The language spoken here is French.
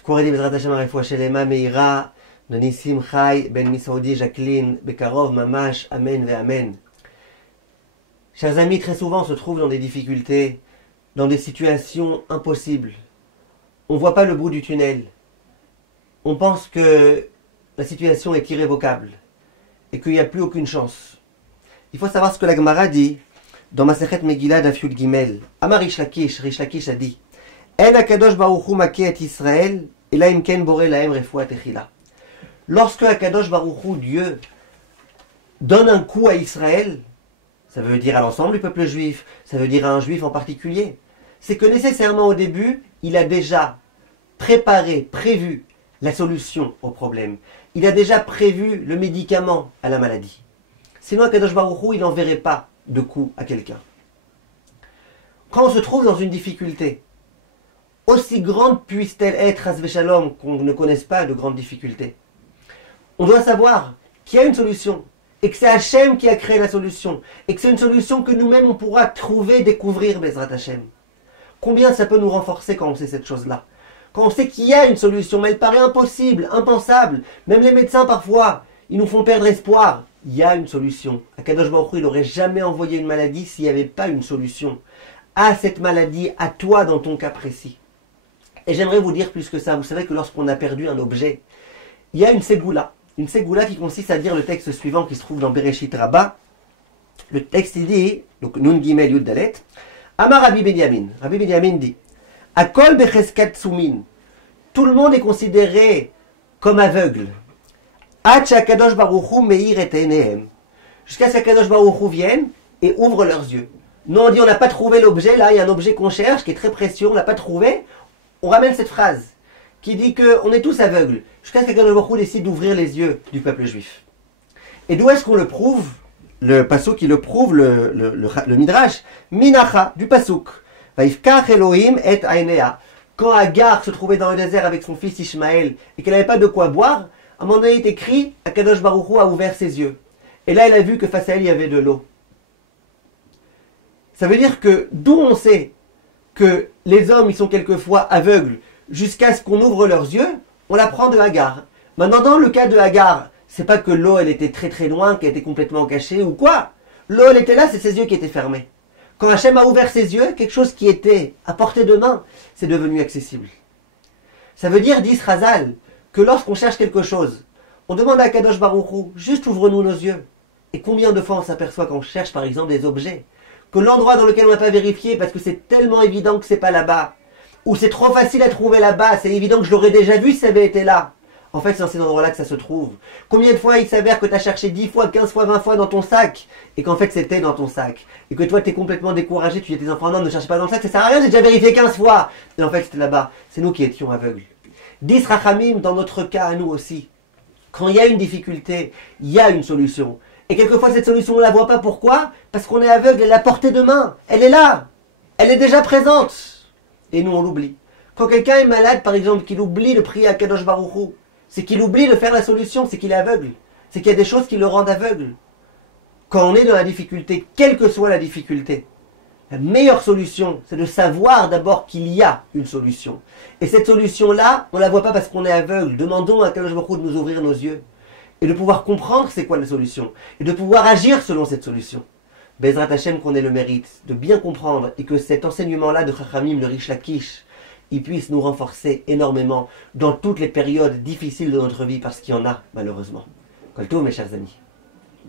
Skouredi Bezrat Hashem Refoua Shelema Meira de Nissim Chai Ben Misaudi Jacqueline Bekarov Mamash Amen ve Amen. Chers amis, très souvent on se trouve dans des difficultés, dans des situations impossibles. On ne voit pas le bout du tunnel. On pense que la situation est irrévocable et qu'il n'y a plus aucune chance. Il faut savoir ce que la Gemara dit dans Masechet Megillah Daf Yud Gimel. Amar Rish Lakish a dit En Akadosh Baruch Hu Makeh et Israël ela im ken boré lahem refoua techila. Lorsque Akadosh Baruch Hu, Dieu, donne un coup à Israël, ça veut dire à l'ensemble du peuple juif, ça veut dire à un juif en particulier, c'est que nécessairement au début, il a déjà prévu la solution au problème. Il a déjà prévu le médicament à la maladie. Sinon, Akadosh Baruch Hu, il n'enverrait pas de coup à quelqu'un. Quand on se trouve dans une difficulté, aussi grande puisse-t-elle être, Hasbe Shalom, qu'on ne connaisse pas de grandes difficultés, on doit savoir qu'il y a une solution, et que c'est Hachem qui a créé la solution, et que c'est une solution que nous-mêmes on pourra trouver, découvrir, Bezrat Hachem. Combien ça peut nous renforcer quand on sait cette chose-là? Quand on sait qu'il y a une solution, mais elle paraît impossible, impensable. Même les médecins parfois, ils nous font perdre espoir. Il y a une solution. Akadosh Baruch Hu, il n'aurait jamais envoyé une maladie s'il n'y avait pas une solution à cette maladie, à toi dans ton cas précis. Et j'aimerais vous dire plus que ça. Vous savez que lorsqu'on a perdu un objet, il y a une ségoula. Une ségoula qui consiste à dire le texte suivant qui se trouve dans Bereshit Rabbah. Le texte il dit, donc Nun Gimel Yud Dalet, Amar Rabbi Binyamin. Rabbi Binyamin dit Akol becheskat tsumin. Tout le monde est considéré comme aveugle. Jusqu'à ce qu'Akadosh Baruch Hu vienne et ouvre leurs yeux. Nous on dit on n'a pas trouvé l'objet, là il y a un objet qu'on cherche qui est très précieux, on ne l'a pas trouvé. On ramène cette phrase qui dit qu'on est tous aveugles. Jusqu'à ce qu'Akadosh Baruch Hu décide d'ouvrir les yeux du peuple juif. Et d'où est-ce qu'on le prouve? Le pasuk qui le prouve, le midrash, Minacha, du pasuk. Vaifkach Elohim et Ainea. Quand Agar se trouvait dans le désert avec son fils Ishmaël et qu'elle n'avait pas de quoi boire, à un moment donné il est écrit, Akadosh Baruch Hu a ouvert ses yeux. Et là elle a vu que face à elle il y avait de l'eau. Ça veut dire que d'où on sait que les hommes ils sont quelquefois aveugles jusqu'à ce qu'on ouvre leurs yeux, on l'apprend de Agar. Maintenant dans le cas de Agar, c'est pas que l'eau elle était très très loin, qu'elle était complètement cachée ou quoi. L'eau elle était là, c'est ses yeux qui étaient fermés. Quand Hachem a ouvert ses yeux, quelque chose qui était à portée de main, c'est devenu accessible. Ça veut dire, dit Chazal, que lorsqu'on cherche quelque chose, on demande à Kadosh Baruch Hu, juste ouvre-nous nos yeux. Et combien de fois on s'aperçoit quand on cherche par exemple des objets, que l'endroit dans lequel on n'a pas vérifié parce que c'est tellement évident que c'est pas là-bas, ou c'est trop facile à trouver là-bas, c'est évident que je l'aurais déjà vu si ça avait été là. En fait, c'est dans ces endroits-là que ça se trouve. Combien de fois il s'avère que tu as cherché 10 fois, 15 fois, 20 fois dans ton sac, et qu'en fait c'était dans ton sac, et que toi tu es complètement découragé, tu dis à tes enfants, non, ne cherchez pas dans le sac, ça sert à rien, j'ai déjà vérifié 15 fois. Et en fait c'était là-bas. C'est nous qui étions aveugles. 10 rachamim, dans notre cas à nous aussi. Quand il y a une difficulté, il y a une solution. Et quelquefois cette solution on ne la voit pas. Pourquoi? Parce qu'on est aveugle, elle est à portée de main. Elle est là. Elle est déjà présente. Et nous on l'oublie. Quand quelqu'un est malade, par exemple, qu'il oublie de prier à Kadosh Baruch Hu, c'est qu'il oublie de faire la solution, c'est qu'il est aveugle. C'est qu'il y a des choses qui le rendent aveugle. Quand on est dans la difficulté, quelle que soit la difficulté, la meilleure solution, c'est de savoir d'abord qu'il y a une solution. Et cette solution-là, on ne la voit pas parce qu'on est aveugle. Demandons à Kadosh Baruch Hu de nous ouvrir nos yeux. Et de pouvoir comprendre c'est quoi la solution. Et de pouvoir agir selon cette solution. Bezrat Hashem qu'on ait le mérite de bien comprendre et que cet enseignement-là de Chachamim, le Rish Lakish, il puisse nous renforcer énormément dans toutes les périodes difficiles de notre vie parce qu'il y en a malheureusement. Kol tov mes chers amis.